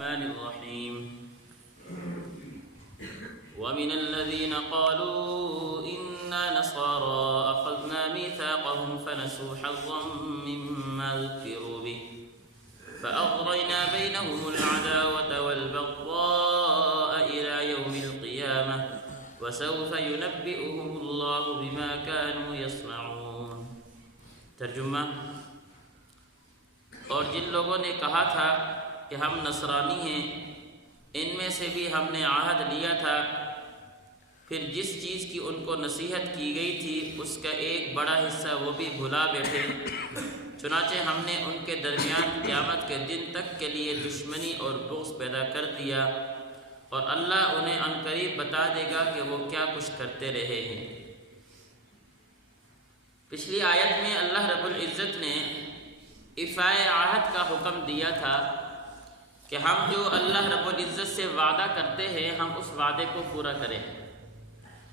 الرحمن الرحيم ومن الذين قالوا إنا نصارى أخذنا ميثاقهم فنسوا حظا مما ذكروا به فأغرينا بينهم العداوة والبغضاء إلى يوم القيامة وسوف ينبئهم الله بما كانوا يصنعون۔ ترجمہ: اور جن لوگوں نے کہا تھا کہ ہم نصرانی ہیں، ان میں سے بھی ہم نے عہد لیا تھا، پھر جس چیز کی ان کو نصیحت کی گئی تھی اس کا ایک بڑا حصہ وہ بھی بھلا بیٹھے، چنانچہ ہم نے ان کے درمیان قیامت کے دن تک کے لیے دشمنی اور بغض پیدا کر دیا، اور اللہ انہیں عنقریب بتا دے گا کہ وہ کیا کچھ کرتے رہے ہیں۔ پچھلی آیت میں اللہ رب العزت نے ایفائے عہد کا حکم دیا تھا کہ ہم جو اللہ رب العزت سے وعدہ کرتے ہیں ہم اس وعدے کو پورا کریں،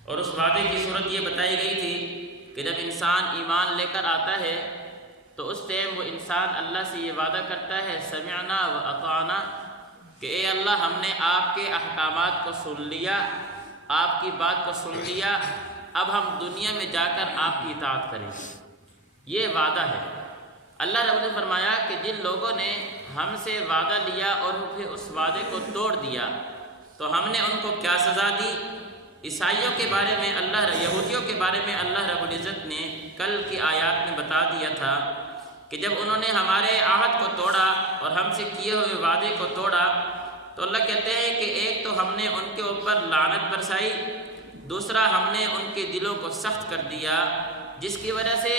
اور اس وعدے کی صورت یہ بتائی گئی تھی کہ جب انسان ایمان لے کر آتا ہے تو اس ٹائم وہ انسان اللہ سے یہ وعدہ کرتا ہے سمعنا و اطعنا، کہ اے اللہ ہم نے آپ کے احکامات کو سن لیا، آپ کی بات کو سن لیا، اب ہم دنیا میں جا کر آپ کی اطاعت کریں۔ یہ وعدہ ہے۔ اللہ رب نے فرمایا کہ جن لوگوں نے ہم سے وعدہ لیا اور پھر اس وعدے کو توڑ دیا تو ہم نے ان کو کیا سزا دی۔ عیسائیوں کے بارے میں یہودیوں کے بارے میں اللہ رب العزت نے کل کی آیات میں بتا دیا تھا کہ جب انہوں نے ہمارے عہد کو توڑا اور ہم سے کیے ہوئے وعدے کو توڑا تو اللہ کہتے ہیں کہ ایک تو ہم نے ان کے اوپر لعنت برسائی، دوسرا ہم نے ان کے دلوں کو سخت کر دیا، جس کی وجہ سے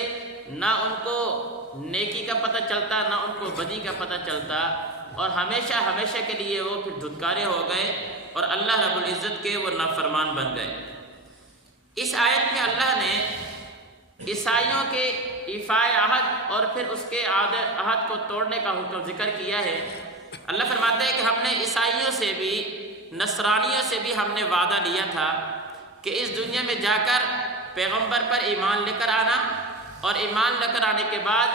نہ ان کو نیکی کا پتہ چلتا نہ ان کو بدی کا پتہ چلتا، اور ہمیشہ کے لیے وہ پھر دھتکارے ہو گئے اور اللہ رب العزت کے وہ نافرمان بن گئے۔ اس آیت میں اللہ نے عیسائیوں کے ایفائے عہد اور پھر اس کے عہد کو توڑنے کا حکم ذکر کیا ہے۔ اللہ فرماتا ہے کہ ہم نے عیسائیوں سے بھی نصرانیوں سے بھی ہم نے وعدہ لیا تھا کہ اس دنیا میں جا کر پیغمبر پر ایمان لے کر آنا، اور ایمان لے کر آنے کے بعد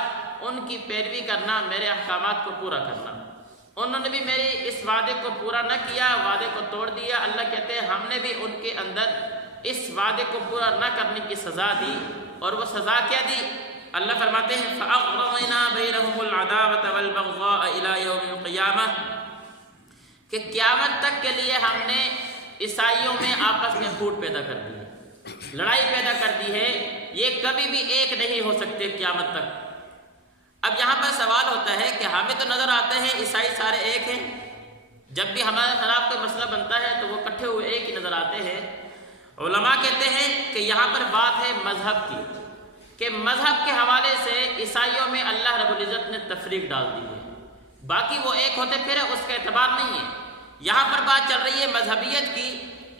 ان کی پیروی کرنا، میرے احکامات کو پورا کرنا۔ انہوں نے بھی میری اس وعدے کو پورا نہ کیا، وعدے کو توڑ دیا۔ اللہ کہتے ہیں ہم نے بھی ان کے اندر اس وعدے کو پورا نہ کرنے کی سزا دی، اور وہ سزا کیا دی؟ اللہ فرماتے ہیں فَأَغْرَيْنَا بَيْنَهُمُ الْعَدَاوَةَ وَالْبَغْضَاءَ إِلَى يَوْمِ الْقِيَامَةِ، کہ قیامت تک کے لیے ہم نے عیسائیوں میں آپس میں پھوٹ پیدا کر دی ہے، لڑائی پیدا کر دی ہے، یہ کبھی بھی ایک نہیں ہو سکتے قیامت تک۔ اب یہاں پر سوال ہوتا ہے کہ ہمیں تو نظر آتے ہیں عیسائی سارے ایک ہیں، جب بھی ہمارے خلاف کوئی مسئلہ بنتا ہے تو وہ اکٹھے ہوئے ایک ہی نظر آتے ہیں۔ علماء کہتے ہیں کہ یہاں پر بات ہے مذہب کی، کہ مذہب کے حوالے سے عیسائیوں میں اللہ رب العزت نے تفریق ڈال دی ہے، باقی وہ ایک ہوتے پھر اس کا اعتبار نہیں ہے۔ یہاں پر بات چل رہی ہے مذہبیت کی،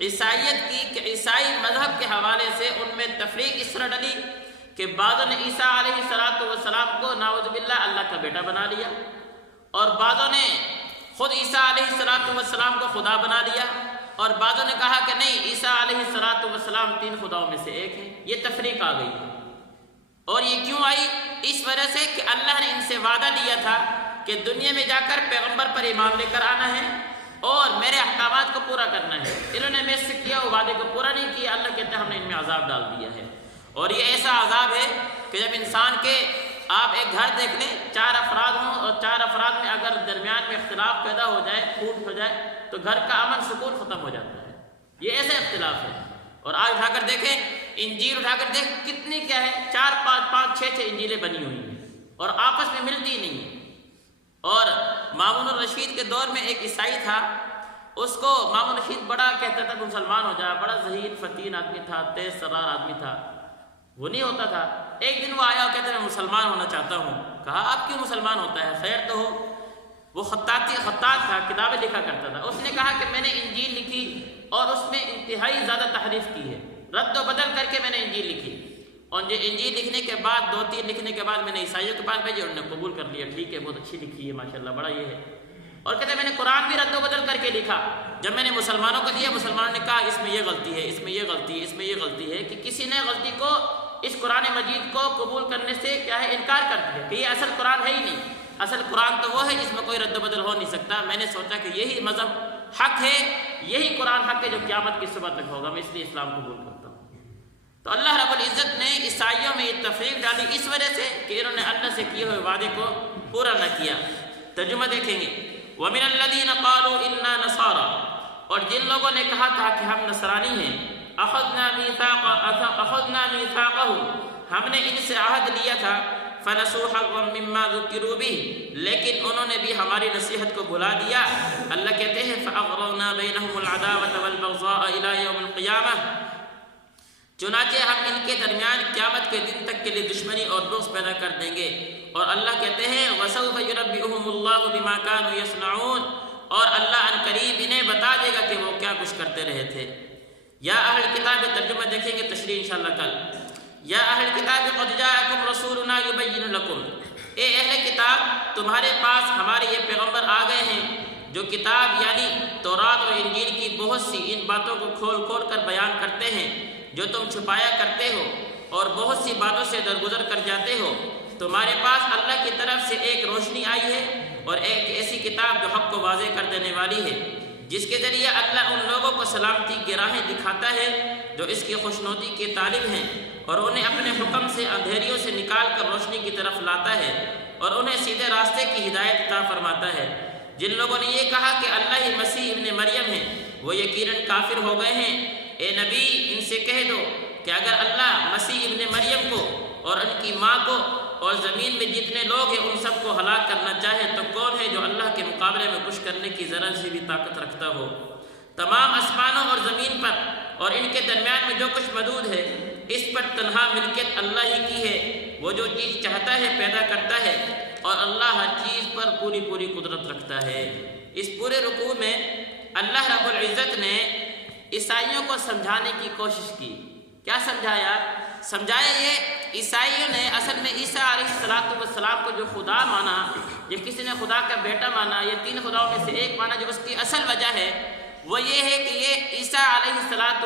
عیسائیت کی، کہ عیسائی مذہب کے حوالے سے ان میں تفریق اس طرح ڈلی کہ بعضوں نے عیسیٰ علیہ السلام کو نعوذ باللہ اللہ کا بیٹا بنا لیا، اور بعضوں نے خود عیسیٰ علیہ السلام کو خدا بنا لیا، اور بعضوں نے کہا کہ نہیں عیسیٰ علیہ السلام تین خداؤں میں سے ایک ہے۔ یہ تفریق آ گئی ہے، اور یہ کیوں آئی؟ اس وجہ سے کہ اللہ نے ان سے وعدہ لیا تھا کہ دنیا میں جا کر پیغمبر پر ایمان لے کر آنا ہے اور میرے احکامات کو پورا کرنا ہے۔ انہوں نے میرے سے کیا وعدے کو پورا نہیں کیا، اللہ کہتا ہے ہم نے ان میں عذاب ڈال دیا ہے۔ اور یہ ایسا عذاب ہے کہ جب انسان کے آپ ایک گھر دیکھ لیں، 4 افراد ہوں اور 4 افراد میں اگر درمیان میں اختلاف پیدا ہو جائے، پھوٹ ہو جائے، تو گھر کا امن سکون ختم ہو جاتا ہے۔ یہ ایسا اختلاف ہے۔ اور آج اٹھا کر دیکھیں، انجیل اٹھا کر دیکھ کتنی کیا ہے، 4 5 6 انجیلیں بنی ہوئی ہیں اور آپس میں ملتی نہیں ہیں۔ اور مامون الرشید کے دور میں ایک عیسائی تھا، اس کو مامون الرشید بڑا کہتا تھا کہ مسلمان ہو جائے، بڑا ذہین فتین آدمی تھا، تیز ترار آدمی تھا، وہ نہیں ہوتا تھا۔ ایک دن وہ آیا اور کہتا ہے میں مسلمان ہونا چاہتا ہوں۔ کہا آپ کیوں مسلمان ہوتا ہے، خیر تو ہو؟ وہ خطاط تھا، کتابیں لکھا کرتا تھا۔ اس نے کہا کہ میں نے انجیل لکھی اور اس میں انتہائی زیادہ تحریف کی ہے، رد و بدل کر کے میں نے انجیل لکھی، اور یہ انجیل لکھنے کے بعد 2-3 لکھنے کے بعد میں نے عیسائیوں کے پاس بھیجی، انہوں نے قبول کر لیا، ٹھیک ہے بہت اچھی لکھی ہے ماشاءاللہ، بڑا یہ ہے۔ اور کہتے ہیں میں نے قرآن بھی رد و بدل کر کے لکھا، جب میں نے مسلمانوں کو دیا مسلمانوں نے کہا اس میں یہ غلطی ہے، اس میں یہ غلطی ہے، اس میں یہ غلطی ہے، کہ کسی نے غلطی کو اس قرآن مجید کو قبول کرنے سے کیا ہے انکار کر دیا کہ یہ اصل قرآن ہے ہی نہیں۔ اصل قرآن تو وہ ہے جس میں کوئی رد و بدل ہو نہیں سکتا. میں نے سوچا کہ یہی مذہب حق ہے, یہی قرآن حق ہے جو قیامت کی صبح تک ہوگا, میں اس لیے اسلام قبول کرتا ہوں. تو اللہ رب العزت نے عیسائیوں میں یہ تفریق ڈالی اس وجہ سے کہ انہوں نے اللہ سے کیے ہوئے وعدے کو پورا نہ کیا. ترجمہ دیکھیں گے, وَمِنَ الَّذِينَ قَالُوا إِنَّا نَصَارَى, اور جن لوگوں نے کہا تھا کہ ہم نصرانی ہیں, أَخَذْنَا مِيثَاقَهُمْ, ہم نے ان سے عہد لیا تھا, فَنَسُوا حَظًّا مِّمَّا ذُكِّرُوا بِهِ, لیکن انہوں نے بھی ہماری نصیحت کو بھلا دیا. اللہ کہتے ہیں فَأَغْرَوْنَا بَيْنَهُمُ الْعَدَاوَةَ وَالْبَغْضَاءَ إِلَىٰ يَوْمِ الْقِيَامَةِ, چنانچہ ہم ان کے درمیان قیامت کے دن تک کے لیے دشمنی اور بغض پیدا کر دیں گے. اور اللہ کہتے ہیں وَسَوْفَ يُنَبِّئُهُمُ اللَّهُ بِمَا كَانُوا يَصْنَعُونَ, اور اللہ ان قریب انہیں بتا دے گا کہ وہ کیا کچھ کرتے رہے تھے. یا اہل کتاب, ترجمہ دیکھیں گے تشریح انشاءاللہ کل. یا اہل کتاب قد جاءکم رسولنا یبین لکم, اے اہل کتاب تمہارے پاس ہمارے یہ پیغمبر آ گئے ہیں جو کتاب یعنی تورات اور انجیل کی بہت سی ان باتوں کو کھول کھول کر بیان کرتے ہیں جو تم چھپایا کرتے ہو اور بہت سی باتوں سے درگزر کر جاتے ہو. تمہارے پاس اللہ کی طرف سے ایک روشنی آئی ہے اور ایک ایسی کتاب جو حق کو واضح کر دینے والی ہے, جس کے ذریعے اللہ ان لوگوں کو سلامتی کی راہیں دکھاتا ہے جو اس کی خوشنودی کے طالب ہیں, اور انہیں اپنے حکم سے اندھیریوں سے نکال کر روشنی کی طرف لاتا ہے, اور انہیں سیدھے راستے کی ہدایت عطا فرماتا ہے. جن لوگوں نے یہ کہا کہ اللہ ہی مسیح ابن مریم ہے, وہ یقیناً کافر ہو گئے ہیں. اے نبی ان سے کہہ دو کہ اگر اللہ مسیح ابن مریم کو اور ان کی ماں کو اور زمین میں جتنے لوگ ہیں ان سب کو ہلاک کرنا چاہے تو کون ہے جو اللہ کے مقابلے میں کچھ کرنے کی ذرا سی بھی طاقت رکھتا ہو. تمام آسمانوں اور زمین پر اور ان کے درمیان میں جو کچھ موجود ہے اس پر تنہا ملکیت اللہ ہی کی ہے. وہ جو چیز چاہتا ہے پیدا کرتا ہے, اور اللہ ہر چیز پر پوری پوری قدرت رکھتا ہے. اس پورے رکوع میں اللہ رب العزت نے عیسائیوں کو سمجھانے کی کوشش کی. کیا سمجھایا؟ سمجھایا یہ عیسائیوں نے اصل میں عیسیٰ علیہ السلام کو جو خدا مانا, یا کسی نے خدا کا بیٹا مانا, یہ تین خداؤں میں سے ایک مانا, جو اس کی اصل وجہ ہے وہ یہ ہے کہ یہ عیسیٰ علیہ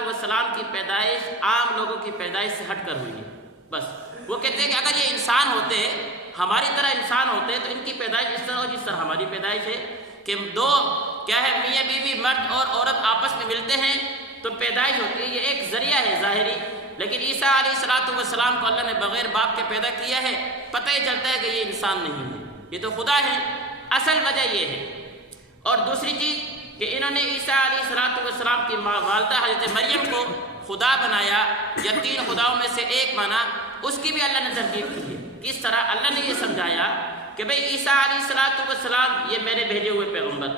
السلام کی پیدائش عام لوگوں کی پیدائش سے ہٹ کر ہوئی ہے. بس وہ کہتے ہیں کہ اگر یہ انسان ہوتے, ہماری طرح انسان ہوتے, تو ان کی پیدائش اس طرح ہو جس طرح ہماری پیدائش ہے کہ دو کیا ہے میاں بیوی مرد اور عورت آپس میں ملتے ہیں تو پیدائش ہوتی ہے. یہ ایک ذریعہ ہے ظاہری, لیکن عیسیٰ علیہ السلام کو اللہ نے بغیر باپ کے پیدا کیا ہے. پتہ ہی چلتا ہے کہ یہ انسان نہیں ہے, یہ تو خدا ہے. اصل وجہ یہ ہے. اور دوسری چیز کہ انہوں نے عیسیٰ علیہ السلام کی والدہ حضرت مریم کو خدا بنایا یا تین خداؤں میں سے ایک مانا, اس کی بھی اللہ نے ترتیب کی ہے. کس طرح؟ اللہ نے یہ سمجھایا کہ بھئی عیسیٰ علیہ السلام یہ میرے بھیجے ہوئے پیغمبر,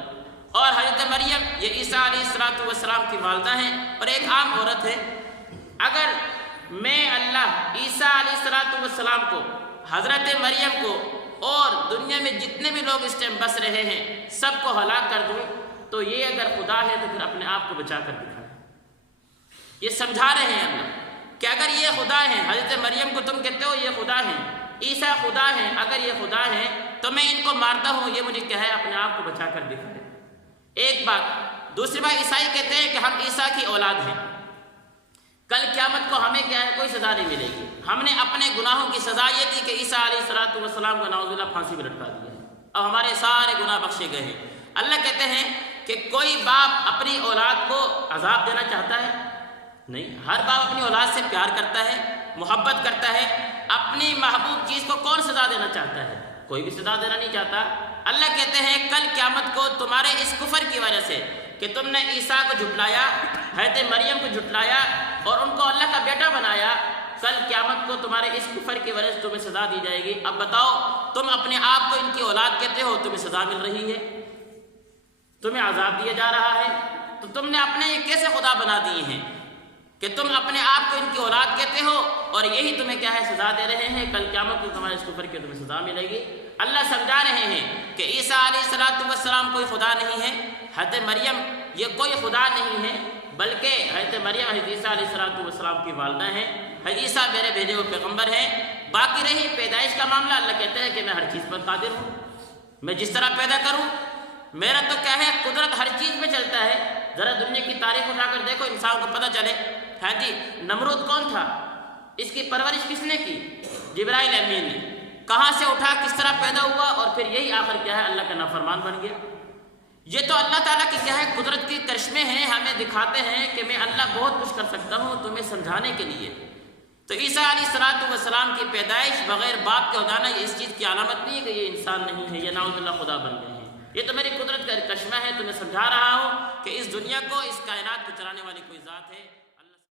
اور حضرت مریم یہ عیسیٰ علیہ السلام کی والدہ ہیں اور ایک عام عورت ہے. اگر میں اللہ عیسیٰ علیہ السلام کو, حضرت مریم کو اور دنیا میں جتنے بھی لوگ اس ٹائم بس رہے ہیں سب کو ہلاک کر دوں, تو یہ اگر خدا ہے تو پھر اپنے آپ کو بچا کر دکھائے. یہ سمجھا رہے ہیں اللہ کہ اگر یہ خدا ہیں, حضرت مریم کو تم کہتے ہو یہ خدا ہیں, عیسیٰ خدا ہیں, اگر یہ خدا ہیں تو میں ان کو مارتا ہوں, یہ مجھے کیا ہے اپنے آپ کو بچا کر دکھائے. ایک بات. دوسری بات, عیسائی کہتے ہیں کہ ہم عیسیٰ کی اولاد ہیں, کل قیامت کو ہمیں کیا ہے کوئی سزا نہیں ملے گی. ہم نے اپنے گناہوں کی سزا یہ دی کہ عیسیٰ علیہ السلام کو نعوذ باللہ پھانسی پہ لٹکا دیا ہے, اب ہمارے سارے گناہ بخشے گئے ہیں. اللہ کہتے ہیں کہ کوئی باپ اپنی اولاد کو عذاب دینا چاہتا ہے؟ نہیں. ہر باپ اپنی اولاد سے پیار کرتا ہے, محبت کرتا ہے. اپنی محبوب چیز کو کون سزا دینا چاہتا ہے؟ کوئی بھی سزا دینا نہیں چاہتا. اللہ کہتے ہیں کل قیامت کو تمہارے اس کفر کی وجہ سے کہ تم نے عیسیٰ کو جھٹلایا, حضرت مریم کو جھٹلایا اور ان کو اللہ کا بیٹا بنایا, کل قیامت کو تمہارے اس کفر کی وجہ سے تمہیں سزا دی جائے گی. اب بتاؤ, تم اپنے آپ کو ان کی اولاد کہتے ہو, تمہیں سزا مل رہی ہے, تمہیں عذاب دیا جا رہا ہے, تو تم نے اپنے یہ کیسے خدا بنا دیے ہیں کہ تم اپنے آپ کو ان کی اولاد کہتے ہو اور یہی تمہیں کیا ہے سزا دے رہے ہیں. کل قیامت کو تمہارے اس کفر کی تمہیں سزا ملے گی. اللہ سمجھا رہے ہیں کہ عیسیٰ علیہ السلام کوئی خدا نہیں ہے, حضرت مریم یہ کوئی خدا نہیں ہے, بلکہ حضرت مریم حضرت عیسیٰ علیہ السلام کی والدہ ہیں. حضرت عیسیٰ میرے بھیجے ہوئے پیغمبر ہیں. باقی رہی پیدائش کا معاملہ, اللہ کہتے ہیں کہ میں ہر چیز پر قادر ہوں, میں جس طرح پیدا کروں, میرا تو کیا ہے قدرت ہر چیز میں چلتا ہے. ذرا دنیا کی تاریخ اٹھا کر دیکھو, انسان کو پتہ چلے. ہاں جی, نمرود کون تھا, اس کی پرورش کس نے کی؟ جبرائیل امین نے. کہاں سے اٹھا، کس طرح پیدا ہوا، اور پھر یہی آخر کیا ہے، اللہ کا نافرمان بن گیا۔ یہ تو اللہ تعالیٰ کی کیا ہے قدرت کی کرشمے ہیں، ہمیں دکھاتے ہیں کہ میں اللہ بہت کچھ کر سکتا ہوں تمہیں سمجھانے کے لیے۔ تو عیسیٰ علیہ السلام کی پیدائش بغیر باپ کے ہو جانا یہ اس چیز کی علامت نہیں ہے کہ یہ انسان نہیں ہے، یہ نعوذ باللہ خدا بن گئے ہیں۔ یہ تو میری قدرت کا کرشمہ ہے، تمہیں سمجھا رہا ہوں کہ اس دنیا کو، اس کائنات کو چلانے والی کوئی ذات ہے۔